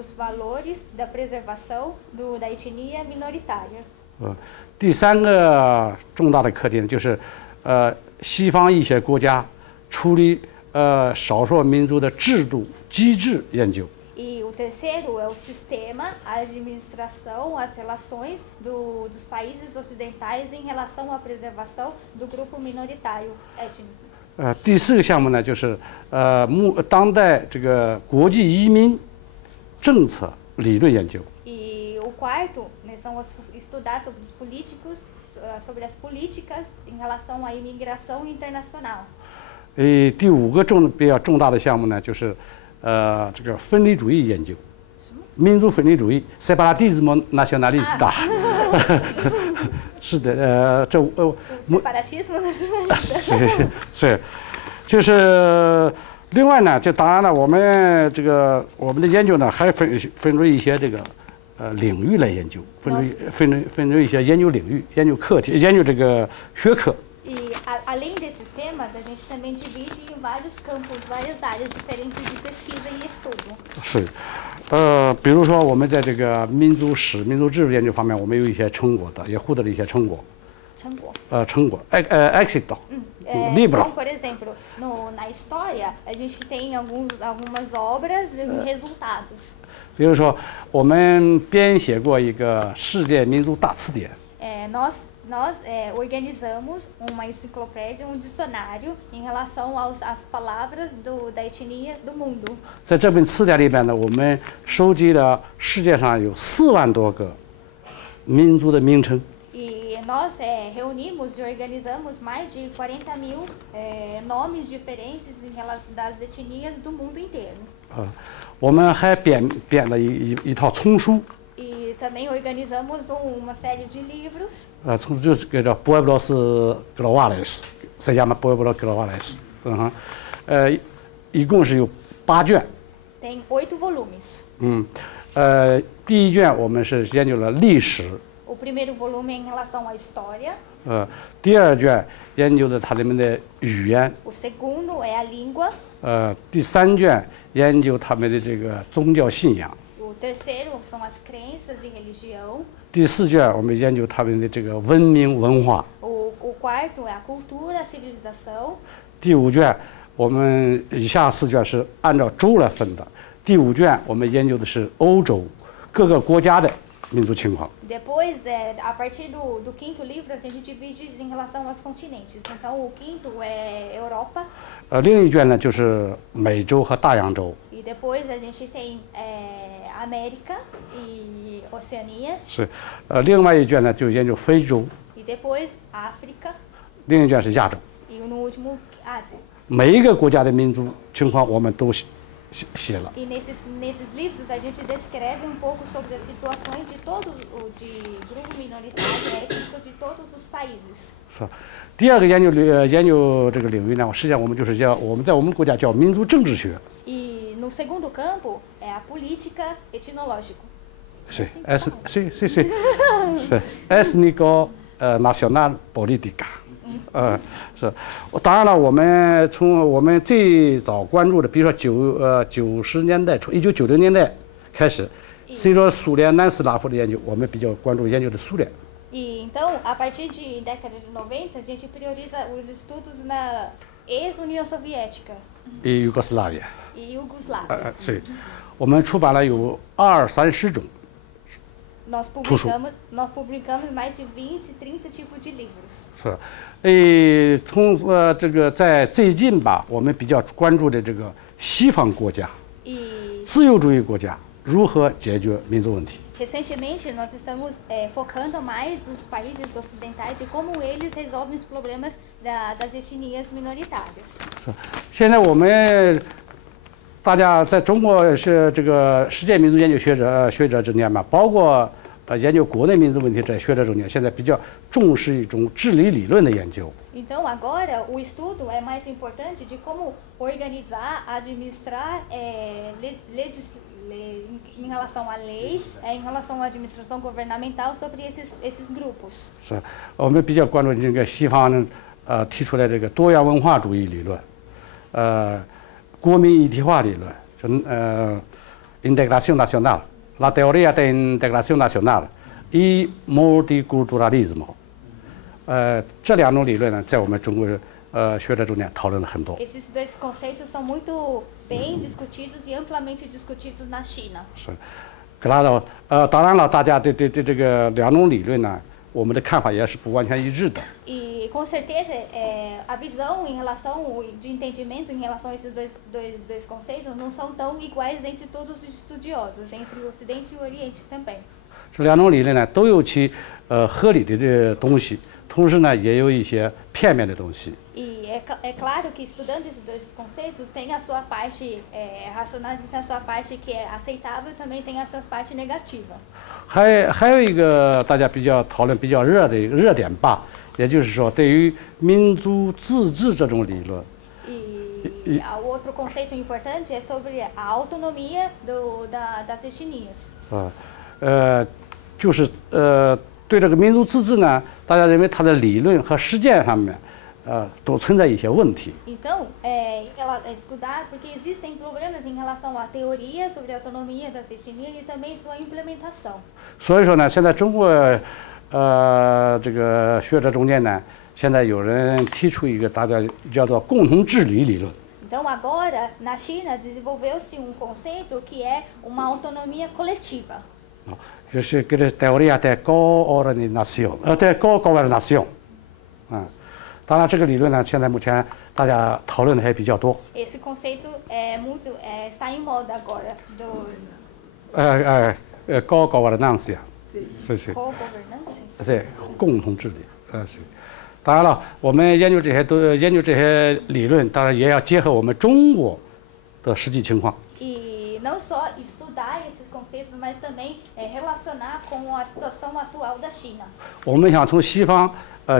dos valores da preservação da etnia minoritária。第3个重大的课题呢，就是西方一些国家处理少数民族的制度机制研究。E o terceiro é o sistema, a administração, as relações dos países ocidentais em relação à preservação do grupo minoritário étnico。第4个项目呢，就是当代这个国际移民政策理论研究。E o quarto, né, são estudar sobre os políticos, sobre as políticas em relação à imigração internacional。第5个比较重大的项目呢，就是这个分离主义研究，民族分离主义 （separatismo nacionalista） 是的，separatismo nacionalista 是，就是另外呢，这当然了，我们的研究呢，还分为一些这个领域来研究，分为一些研究领域、研究课题、研究这个学科。E além desses temas, a gente também divide em vários campos, várias áreas diferentes de pesquisa e estudo。是，比如说我们在这个民族史、民族志研究方面，我们有一些成果的，也获得了一些成果。成果，êxito。Libro. Então, por exemplo, na história, a gente tem algumas obras e resultados。比如说，我们编写过一个世界民族大词典。Nós organizamos uma enciclopédia, dicionário em relação às palavras da etnia do mundo。在这本词典里边呢，我们收集了世界上有4万多个民族的名称。E nós reunimos e organizamos mais de 40.000 nomes diferentes das etnias do mundo inteiro。我们还编了一套丛书。E também organizamos uma série de livros。丛书就是叫 Pueblos Globales， se llama Pueblos Globales。一共是有8卷。Tem 8 volumes。第1卷我们是研究了历史。O primeiro volume em relação à história。第2卷研究的它们的语言。O segundo é a língua。第3卷研究他们的这个宗教信仰。O terceiro são as crenças e religião。第4卷我们研究他们的这个文明文化。O quarto é a cultura, a civilização。第5卷我们以下4卷是按照州来分的。第5卷我们研究的是欧洲各个国家的民族情况。Depois, a partir do quinto livro, a gente divide em relação aos continentes. Então, o quinto é Europa。另一卷呢就是美洲和大洋洲。E depois a gente tem América e Oceania。是，另外一卷呢就研究非洲。E depois África。另一卷是亚洲。E no último Ásia。每一个国家的民族情况我们都写了。E nesses livros a gente descreve pouco sobre as situações de grupo minoritário étnico de todos os países。是。第2个研究这个领域呢，实际上我们就是我们在我们国家叫民族政治学。E no segundo campo é a política etnológica。是 étnico nacional política。是。当然了，我们最早关注的，比如说90年代初，1990年代开始，随着苏联南斯拉夫的研究，我们比较关注研究的苏联。E então, a partir de década de 90, a gente prioriza os estudos na ex-União Soviética e Iugoslávia。是，我们出版了有20-30种。Nós publicamos mais de 20-30 tipos de livros。是，从这个在最近吧，我们比较关注的这个西方国家，自由主义国家如何解决民族问题。Recentemente, nós estamos focando mais nos países ocidentais de como eles resolvem os problemas das etnias minoritárias。现在我们大家在中国是这个世界民族研究学者之间嘛，包括研究国内民族问题的学者中间，现在比较重视一种治理理论的研究。Então agora o estudo é mais importante de como organizar, administrar em relação à lei, em relação à administração governamental sobre esses grupos。是，我们比较关注这个西方提出来这个多元文化主义理论，国民一体化理论， integração nacional, a teoria da integração nacional e multiculturalismo。这2种理论呢，在我们中国学者中间讨论了很多。Esses dois conceitos são muito bem discutidos e amplamente discutidos na China. 是 ，claro， 当然了，大家对这个2种理论呢，我们的看法也是不完全一致的。E com certeza a visão em relação de entendimento em relação a esses dois conceitos não são tão iguais entre todos os estudiosos, entre o Ocidente e o Oriente também. 这2种理论呢，都有其合理的东西，同时呢，也有一些片面的东西。E é claro que estudando esses dois conceitos tem a sua parte racional, a sua parte que é aceitável, também tem a sua parte negativa. 还有一个大家讨论比较热点吧，也就是说，对于民族自治这种理论。E o outro conceito importante é sobre a autonomia das etnias. 就是对这个民族自治呢，大家认为它的理论和实践上面，都存在一些问题。Então, estudar porque existem problemas em relação à teoria sobre a autonomia das etnias e também sua implementação. 所以说呢，现在中国这个学者中间呢，现在有人提出一个大家叫做共同治理理论。Então agora na China desenvolveu-se conceito que é uma autonomia coletiva. 就是给的 teoria da coordenação， da cogovernação， 当然这个理论呢，现在目前大家讨论的还比较多。Esse conceito está em moda agora cogovernança， 是 cogovernança， 对，共同治理，是。当然了，我们研究这些理论，当然也要结合我们中国的实际情况。E não só estudar esses conceitos, mas também relacionar com a situação atual da China. 我们想从西方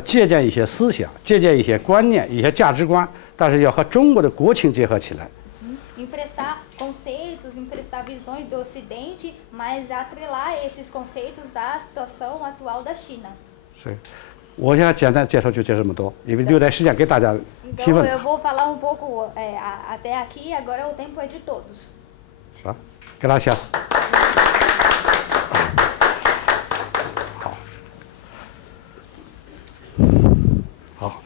借鉴一些思想，借鉴一些观念、一些价值观，但是要和中国的国情结合起来。Emprestar conceitos, emprestar visões do Ocidente, mas atrelar esses conceitos à situação atual da China. 是，我想简单介绍就这么多，因为留点时间给大家提问。Então eu vou falar um pouco até aqui, agora o tempo é de todos. 是吧 ？Gracias。好。好。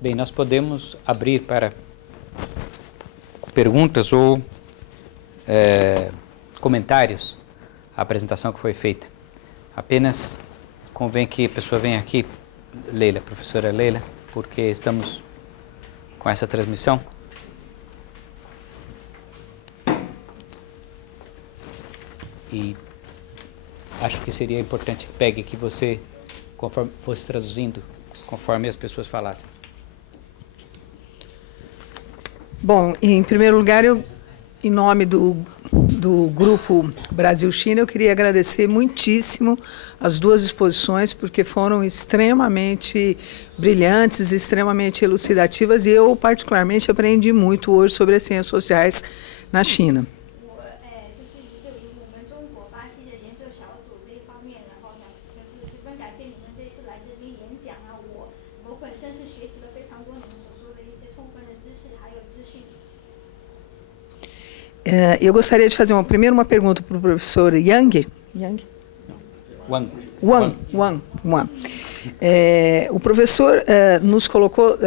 Bem, nós podemos abrir para perguntas ou comentários à apresentação que foi feita. Apenas convém que a pessoa venha aqui, Leila, professora Leila, porque estamos com essa transmissão. E acho que seria importante, Pegue, que você conforme fosse traduzindo, conforme as pessoas falassem. Bom, em primeiro lugar, em nome do Grupo Brasil-China, eu queria agradecer muitíssimo as duas exposições, porque foram extremamente brilhantes, extremamente elucidativas, e eu, particularmente, aprendi muito hoje sobre as ciências sociais na China. Eu gostaria de fazer primeiro uma pergunta para o professor Wang. O professor nos colocou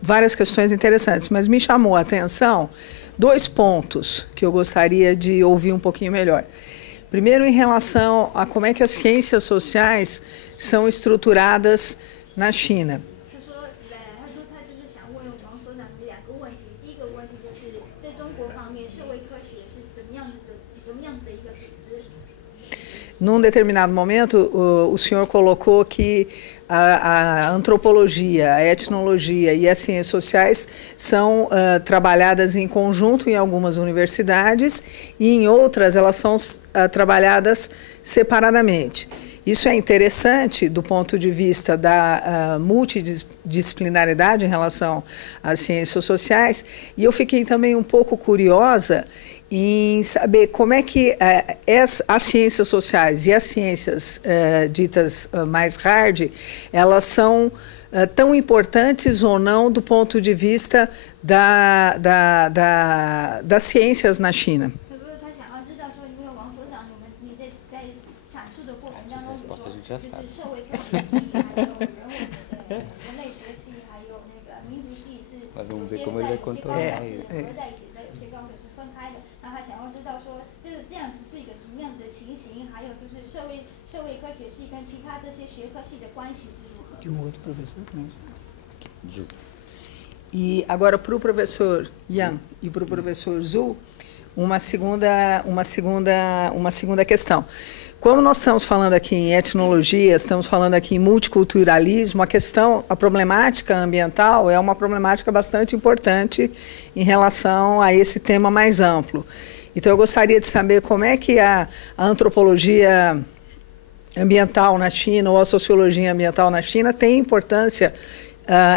várias questões interessantes, mas me chamou a atenção dois pontos que eu gostaria de ouvir um pouquinho melhor. Primeiro, em relação a como é que as ciências sociais são estruturadas na China. Num determinado momento, o senhor colocou que a antropologia, a etnologia e as ciências sociais são trabalhadas em conjunto em algumas universidades e em outras elas são trabalhadas separadamente. Isso é interessante do ponto de vista da multidisciplinaridade em relação às ciências sociais, e eu fiquei também um pouco curiosa em saber como é que as ciências sociais e as ciências ditas mais hard, elas são tão importantes ou não do ponto de vista das ciências na China. Vamos ver como ele vai contornar isso. E um outro professor mesmo. E agora para o professor Yang e para o professor Zhu, uma segunda questão. Quando nós estamos falando aqui em etnologia, estamos falando aqui em multiculturalismo, a problemática ambiental é uma problemática bastante importante em relação a esse tema mais amplo. Então, eu gostaria de saber como é que a antropologia ambiental na China ou a sociologia ambiental na China tem importância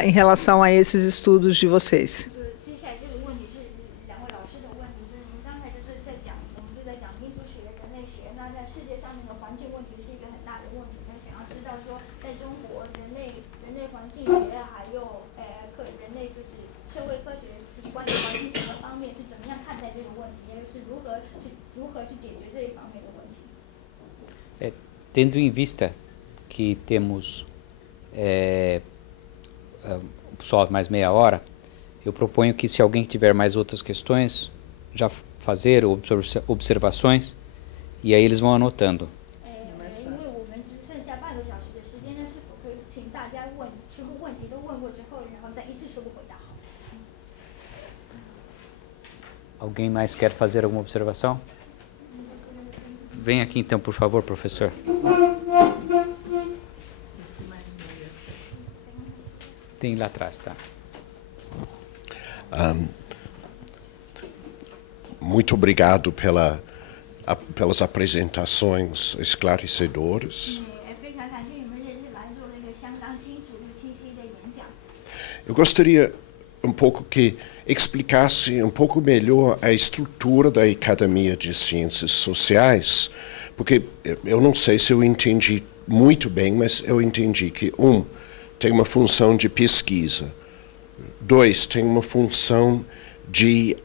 em relação a esses estudos de vocês. Tendo em vista que temos só mais meia hora, eu proponho que, se alguém tiver mais outras questões, já fazer observações, e aí eles vão anotando. Alguém mais quer fazer alguma observação? Vem aqui então, por favor, professor. Tem lá atrás, tá? Muito obrigado pelas apresentações esclarecedoras. Eu gostaria um pouco que explicasse um pouco melhor a estrutura da Academia de Ciências Sociais, porque eu não sei se eu entendi muito bem, mas eu entendi que, tem uma função de pesquisa, 2, tem uma função de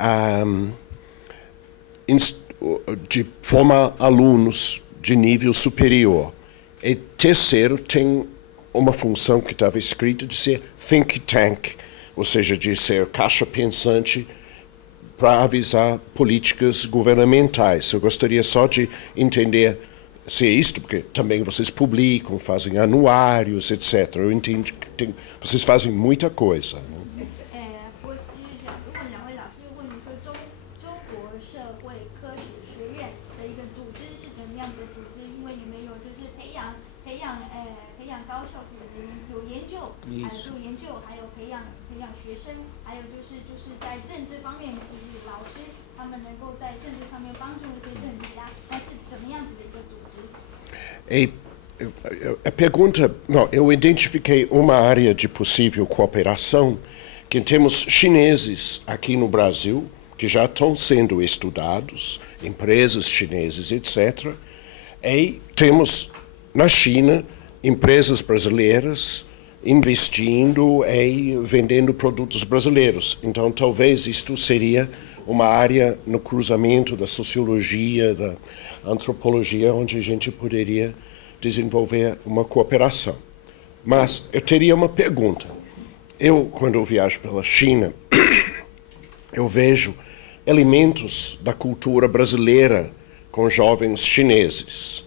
formar alunos de nível superior, e terceiro, tem uma função que estava escrita de ser think tank, ou seja, de ser caixa pensante para avisar políticas governamentais. Eu gostaria só de entender se é isto, porque também vocês publicam, fazem anuários, etc. Eu entendo que vocês fazem muita coisa, né? A pergunta, eu identifiquei uma área de possível cooperação, que temos chineses aqui no Brasil, que já estão sendo estudados, empresas chinesas, etc. E temos na China empresas brasileiras investindo e vendendo produtos brasileiros. Então, talvez isto seria uma área no cruzamento da sociologia, da antropologia, onde a gente poderia desenvolver uma cooperação. Mas eu teria uma pergunta. Quando eu viajo pela China, eu vejo elementos da cultura brasileira com jovens chineses.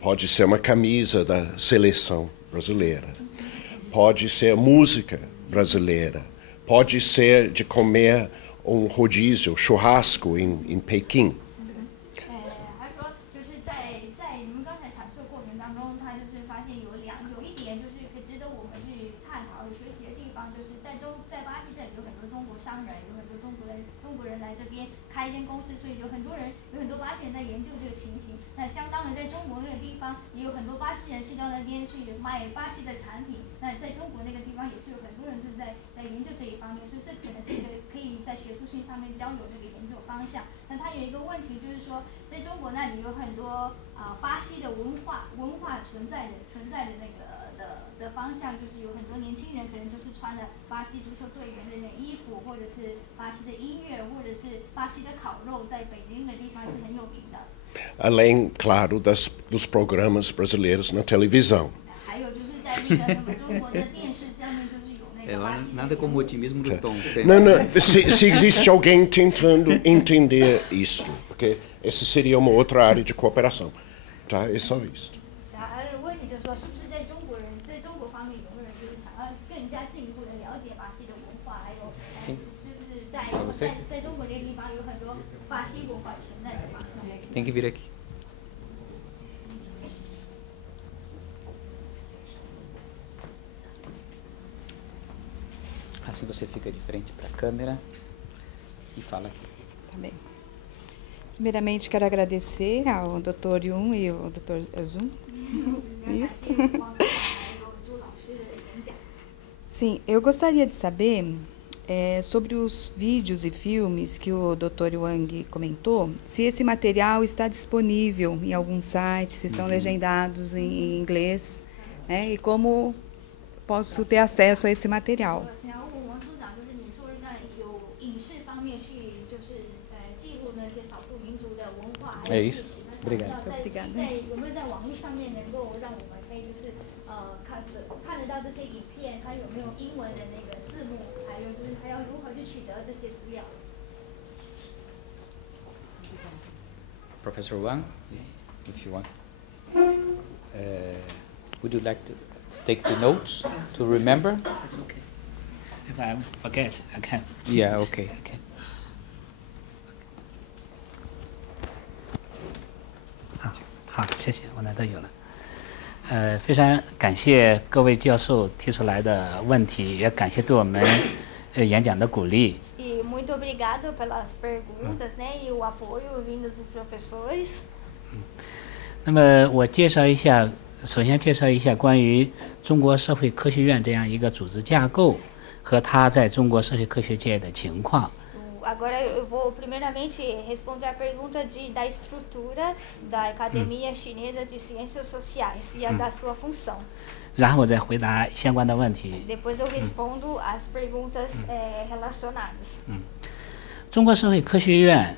Pode ser uma camisa da seleção brasileira, pode ser música brasileira, pode ser de comer um rodízio, churrasco em Pequim. 在你们刚才阐述的过程当中，他就是发现有一点就是值得我们去探讨和学习的地方，就是在巴西这里有很多中国商人，有很多中国人来这边开一间公司，所以有很多巴西人在研究这个情形。那相当于在中国那个地方，也有很多巴西人去到那边去卖巴西的产品。那在中国那个地方也是有很多人就是在研究这一方面，所以这可能是一个可以在学术性上面交流这个研究方向。那它有一个问题就是说，在中国那里有很多巴西的文化存在的那个的方向，就是有很多年轻人可能就是穿着巴西足球队员的那衣服，或者是巴西的音乐，或者是巴西的烤肉，在北京的地方是很有名的。Além, claro, dos programas brasileiros na televisão. 还有就是在那个什么中国的电视上面，就是有那个巴西的。Nada como o otimismo do Tom. Não, se existe alguém tentando entender isto, porque essa seria uma outra área de cooperação, tá? É só isso. 问题就是说，是不是在中国方面有没有人就是想要更加进一步的了解巴西的文化，还有就是在中国这个地方有很多巴西文化存在的嘛。Tem que vir aqui. Assim você fica de frente para a câmera e fala aqui. Tá bem. Primeiramente, quero agradecer ao Dr. Yun e ao Dr. Azum. Isso. Sim, eu gostaria de saber sobre os vídeos e filmes que o Dr. Wang comentou, se esse material está disponível em algum site, se são legendados em inglês, né, e como posso ter acesso a esse material. É isso. Obrigado. Obrigada. 有没有在网络上面能够让我们可以就是看得到这些影片，它有没有英文的那个字幕，还有就是还要如何去取得这些资料？ Professor Wang, if you want. Would you like to take the notes to remember? It's okay. If I forget, I can. Yeah, okay. Okay. 好，谢谢，我那都有了。非常感谢各位教授提出来的问题，也感谢对我们演讲的鼓励。E muito obrigado pelas perguntas, né, e o apoio vindo dos professores. 那么我首先介绍一下关于中国社会科学院这样一个组织架构和它在中国社会科学界的情况。Agora eu vou primeiramente responder a pergunta da estrutura da Academia Chinesa de Ciências Sociais e a da sua função. 然后我再回答相关的问题。 Depois eu respondo as perguntas relacionadas. 中国社会科学院，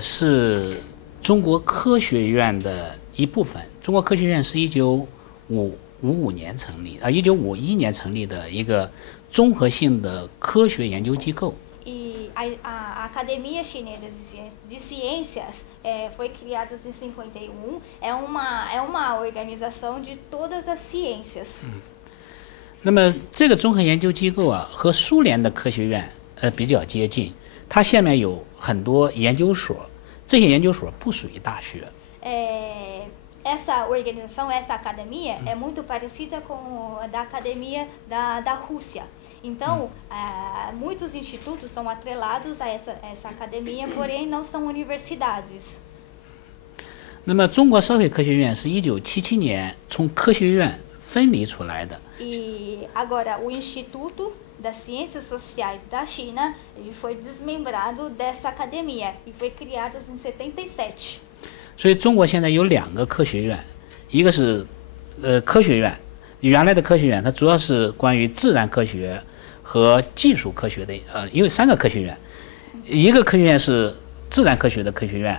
是中国科学院的一部分。中国科学院是1951年成立的一个综合性的科学研究机构。 E a Academia Chinesa de Ciências foi criada em 51. É uma organização de todas as ciências. 那么这个综合研究机构啊，和苏联的科学院比较接近。它下面有很多研究所，这些研究所不属于大学。 Essa organização, essa academia, é muito parecida com a da academia da Rússia. Então, muitos institutos são atrelados a essa academia, porém não são universidades. 那么，中国社会科学院是1977年从科学院分离出来的。 E agora, o Instituto das Ciências Sociais da China ele foi desmembrado dessa academia e foi criado em 77. 所以，中国现在有2个科学院，一个是科学院，原来的科学院它主要是关于自然科学和技术科学的，因为3个科学院，一个科学院是自然科学的科学院，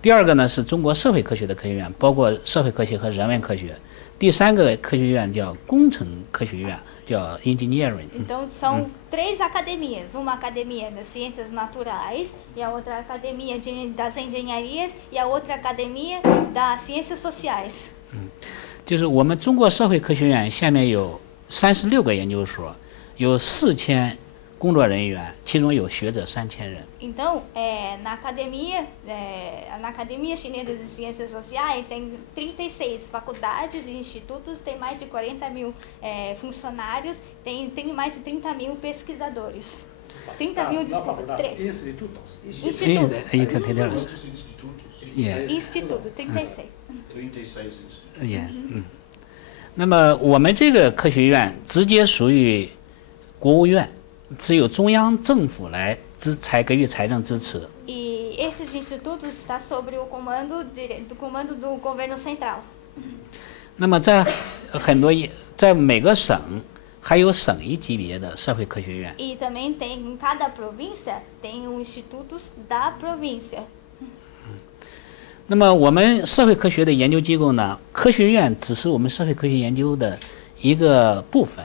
第2个呢是中国社会科学的科学院，包括社会科学和人文科学，第3个科学院叫工程科学院，叫 engineering。 Então são 3 academias, uma academia das ciências naturais e a outra academia das engenharias e a outra academia das ciências sociais. 就是我们中国社会科学院下面有36个研究所，有4000工作人员，其中有学者3000人。Então, na academia chinesa de ciências sociais tem 36 faculdades e institutos, tem mais de 40.000 funcionários, tem mais de 30.000 pesquisadores. 30.000, desculpa, 3. Instituto, 36. 那么我们这个科学院直接属于国务院，只有中央政府才给予财政支持。E esses institutos está sobre o comando do governo central. 那么在每个省还有省一级别的社会科学院。E também tem em cada província tem institutos da província. 那么我们社会科学的研究机构呢，科学院只是我们社会科学研究的一个部分。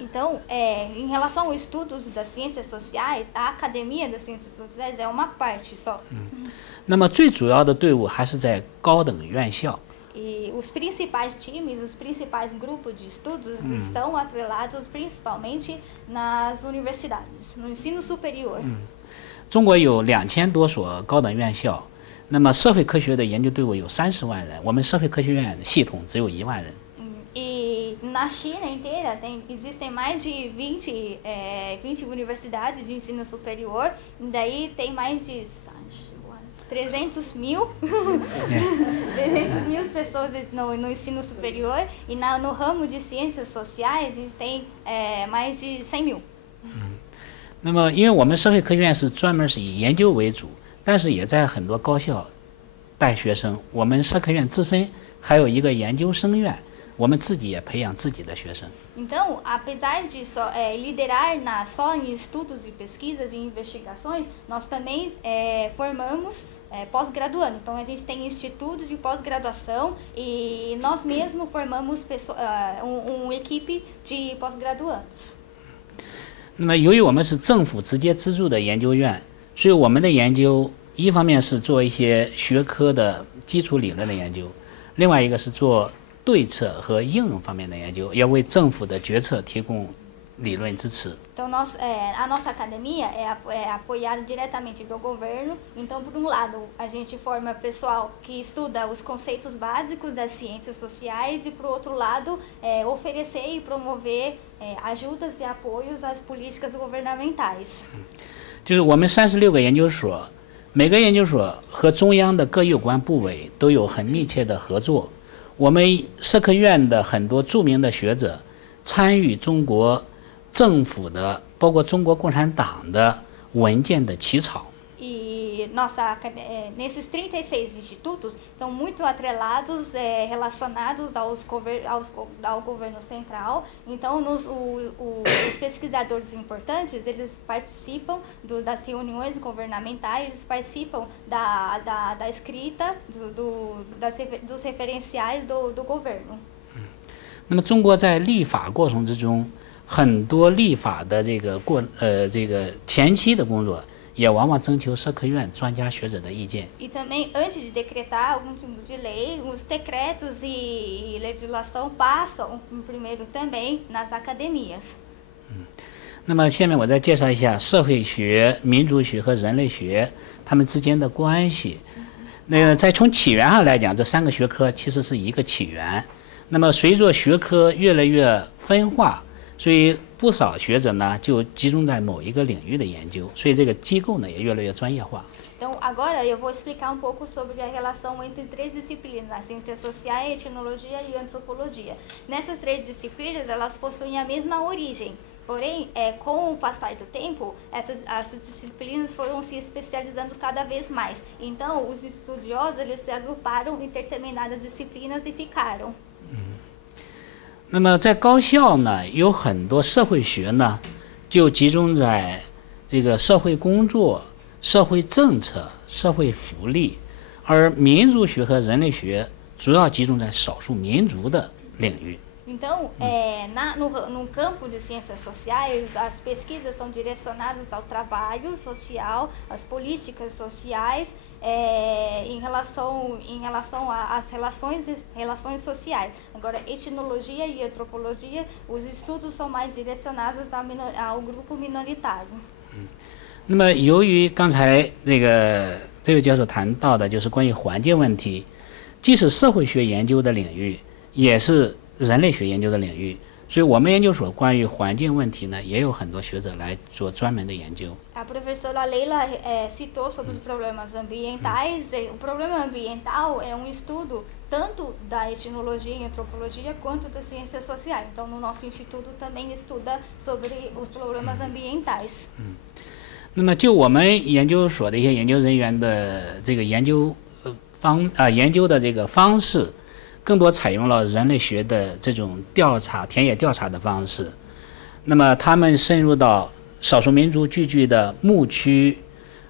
Então, em relação aos estudos das ciências sociais, a academia das ciências sociais é uma parte só. 那么最主要的队伍还是在高等院校。E os principais times, os principais grupos de estudos estão atrelados principalmente nas universidades, no ensino superior. 中国有2000多所高等院校，那么社会科学的研究队伍有30万人，我们社会科学院系统只有1万人。E na China inteira existem mais de 20 universidades de ensino superior, e daí tem mais de 300 mil pessoas no ensino superior, e no ramo de ciências sociais a gente tem mais de 100 mil. 那么因为我们社会科学院是专门是以研究为主，但是也在很多高校带学生，我们社科院自身还有一个研究生院，我们自己也培养自己的学生。Então, apesar de liderar só em estudos e pesquisas e investigações, nós também formamos pós-graduandos. Então, a gente tem instituto de pós-graduação e nós mesmos formamos uma equipe de pós-graduandos. 那么，由于我们是政府直接资助的研究院，所以我们的研究一方面是做一些学科的基础理论的研究，另外一个是做对策和应用方面的研究，要为政府的决策提供理论支持。Então, a nossa academia é apoiada diretamente do governo. Então, por um lado, a gente forma pessoal que estuda os conceitos básicos das ciências sociais e, por outro lado, oferecer e promover ajudas e apoios às políticas governamentais. 就是我们36个研究所，每个研究所和中央的各有关部委都有很密切的合作。我们社科院的很多著名的学者参与中国政府的，包括中国共产党的文件的起草。E nesses 36 institutos estão muito atrelados, relacionados ao governo central. Então, os pesquisadores importantes, eles participam das reuniões governamentais, eles participam da escrita dos referenciais do governo. 那么，中国在立法过程之中，很多立法的这个前期的工作。也往往征求社科院专家学者的意见。E também antes de decretar algum tipo de lei, os decretos e legislação passam primeiro também nas academias. 那么下面我再介绍一下社会学、民族学和人类学它们之间的关系。那个在从起源上来讲，这3个学科其实是一个起源。那么随着学科越来越分化，所以不少学者呢就集中在某一个领域的研究，所以这个机构呢也越来越专业化。Então, agora eu vou explicar um pouco sobre a relação entre 3 disciplinas, a ciência social, etnologia e antropologia. Nessas 3 disciplinas, elas possuem a mesma origem. Porém, com o passar do tempo, essas disciplinas foram se especializando cada vez mais. Então, os estudiosos eles se agruparam em determinadas disciplinas e ficaram. 那么在高校呢，有很多社会学呢，就集中在这个社会工作、社会政策、社会福利，而民族学和人类学主要集中在少数民族的领域。Então, no campo de ciências sociais, as pesquisas são direcionadas ao trabalho social, às políticas sociais, em relação às relações sociais. Agora, etnologia e antropologia, os estudos são mais direcionados ao grupo minoritário. 那么，由于刚才这位教授谈到的，就是关于环境问题，既是社会学研究的领域，也是人类学研究的领域，所以我们研究所关于环境问题呢，也有很多学者来做专门的研究。A professora Leila citou sobre os problemas ambientais. O problema ambiental é estudo tanto da etnologia e antropologia quanto das ciências sociais. Então, no nosso instituto também estuda sobre os problemas ambientais. 那么，就我们研究所的一些研究人员的这个研究的这个方式，更多采用了人类学的这种田野调查的方式。那么，他们深入到少数民族聚居的牧区，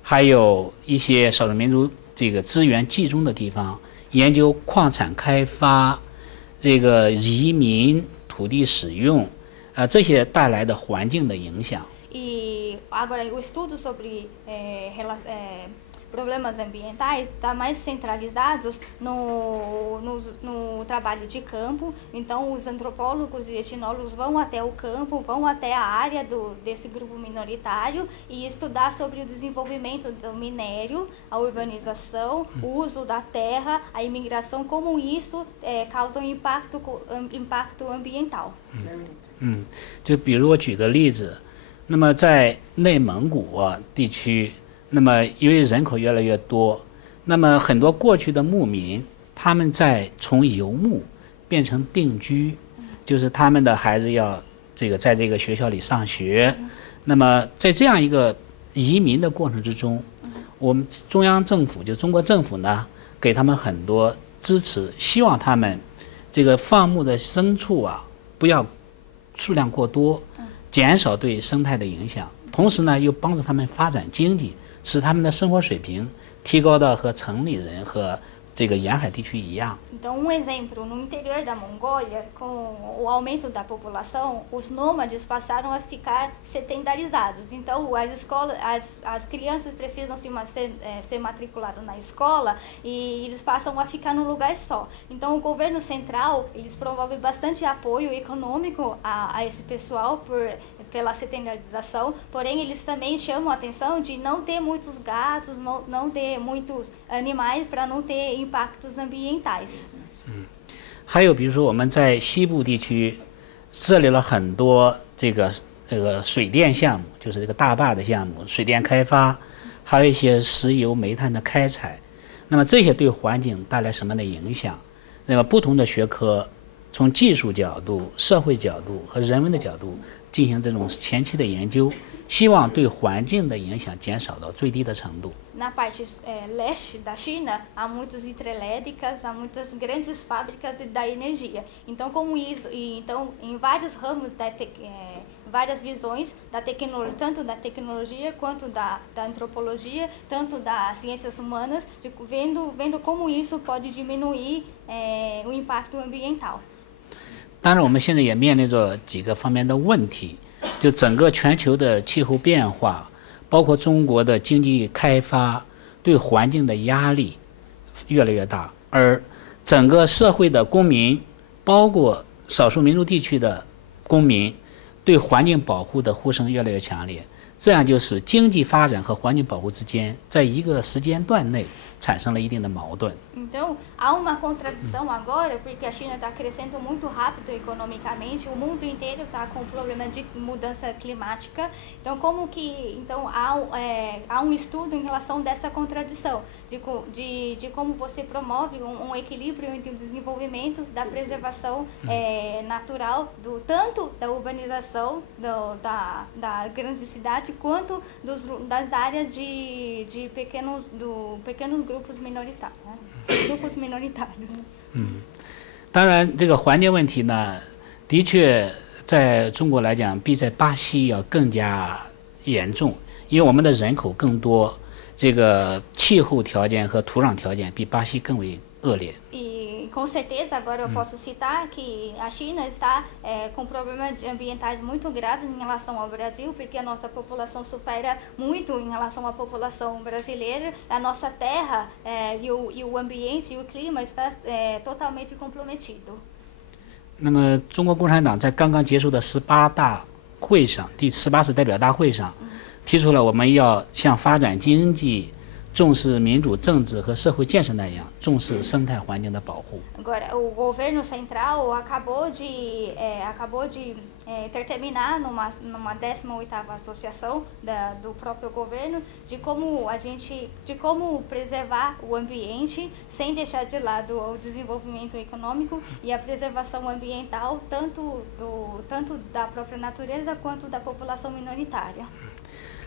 还有一些少数民族这个资源集中的地方，研究矿产开发、这个移民、土地使用，这些带来的环境的影响。Agora, o estudo sobre problemas ambientais está mais centralizados no trabalho de campo. Então, os antropólogos e etnólogos vão até o campo, vão até a área desse grupo minoritário e estudar sobre o desenvolvimento do minério, a urbanização, o uso da terra, a imigração, como isso causa um impacto ambiental. 就比如我举个例子，那么在内蒙古地区，那么因为人口越来越多，那么很多过去的牧民，他们在从游牧变成定居，就是他们的孩子要在这个学校里上学。那么在这样一个移民的过程之中，我们中央政府就中国政府呢，给他们很多支持，希望他们这个放牧的牲畜不要数量过多，减少对生态的影响，同时呢又帮助他们发展经济，使他们的生活水平提高到和城里人和这个沿海地区一样。Então, exemplo, no interior da Mongólia, com o aumento da população, os nômades passaram a ficar sedentarizados. Então, as crianças precisam ser matriculadas na escola e eles passam a ficar num lugar só. Então, o governo central, eles promovem bastante apoio econômico a esse pessoal pela sedentarização, porém eles também chamam a atenção de não ter muitos gatos, não ter muitos animais para não ter impactos ambientais. 还有比如说我们在西部地区设立了很多这个水电项目，就是这个大坝的项目，水电开发，还有一些石油煤炭的开采。那么这些对环境带来什么样的影响？那么不同的学科从技术角度、社会角度和人文的角度进行这种前期的研究，希望对环境的影响减少到最低的程度。Na parte leste da China, há muitas hidrelétricas, há muitas grandes fábricas da energia. Então, em vários ramos várias visões da tecnologia, tanto da tecnologia quanto da antropologia, tanto das ciências humanas, vendo como isso pode diminuir o impacto ambiental. 当然，我们现在也面临着几个方面的问题，就整个全球的气候变化，包括中国的经济开发，对环境的压力越来越大，而整个社会的公民，包括少数民族地区的公民，对环境保护的呼声越来越强烈，这样就使经济发展和环境保护之间，在一个时间段内产生了一定的矛盾。Então, há uma contradição agora, porque a China está crescendo muito rápido economicamente, o mundo inteiro está com problema de mudança climática. Então, há um estudo em relação dessa contradição, de como você promove um equilíbrio entre o desenvolvimento da preservação natural, tanto da urbanização da grande cidade, quanto das áreas de pequenos grupos minoritários. 当然，这个环境问题呢，的确在中国来讲，比在巴西要更加严重，因为我们的人口更多，这个气候条件和土壤条件比巴西更为恶劣。Com certeza, agora eu posso citar que a China está com problemas ambientais muito graves em relação ao Brasil, porque a nossa população supera muito em relação à população brasileira. A nossa terra e o ambiente e o clima está totalmente comprometido. 那么，中国共产党在刚刚结束的18大会上，第18次代表大会上，提出了我们要像发展经济、重视民主政治和社会建设那样，重视生态环境的保护。 Agora, o governo central acabou de ter terminado numa 18ª associação do próprio governo de como preservar o ambiente sem deixar de lado o desenvolvimento econômico e a preservação ambiental tanto da própria natureza quanto da população minoritária.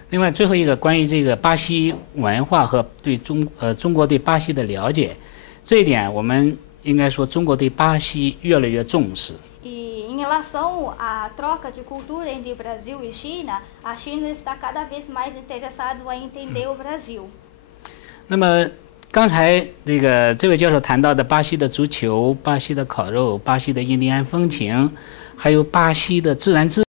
另外，最后一个关于这个巴西文化和对中国对巴西的了解，这一点我们应该说，中国对巴西越来越重视。 E em relação à troca de cultura entre Brasil e China, a China está cada vez mais interessada em entender o Brasil. 那么刚才这位教授谈到的巴西的足球、巴西的烤肉、巴西的印第安风情，还有巴西的自然资